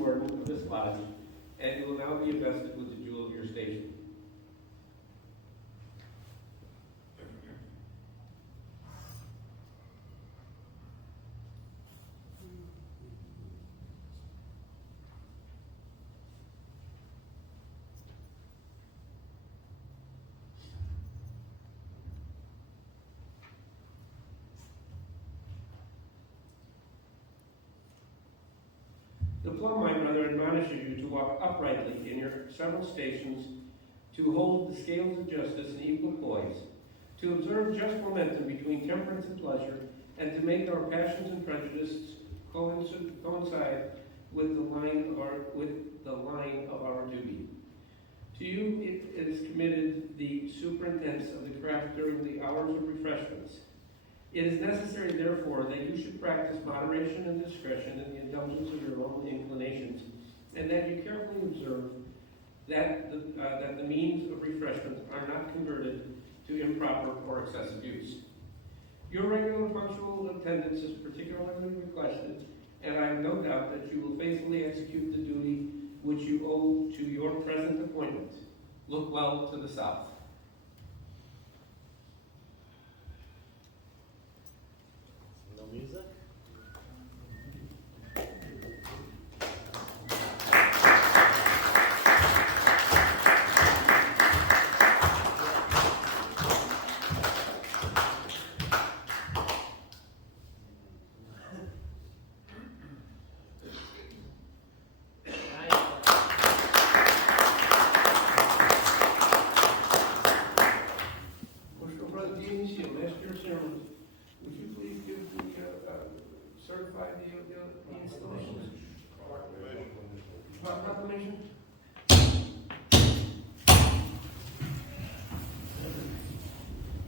warden of this lodge, and you will now be invested with the jewel of your station. The plumb, my brother, admonishes you to walk uprightly in your several stations, to hold the scales of justice in equal poise, to observe just momentum between temperance and pleasure, and to make our passions and prejudices coincide with the line of our duty. To you it is committed the superintendence of the craft during the hours of refreshments. It is necessary, therefore, that you should practice moderation and discretion in the indulgence of your own inclinations, and that you carefully observe that the means of refreshment are not converted to improper or excessive use. Your regular punctual attendance is particularly requested, and I have no doubt that you will faithfully execute the duty which you owe to your present appointment. Look well to the south. No music? Would you please give certify the installations? Proclamation?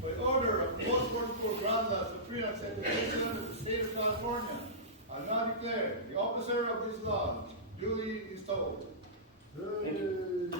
By order of the most 44 Grand La Supreme Secretariat of the State of California, I now declare the officer of this lodge duly installed. Thank you.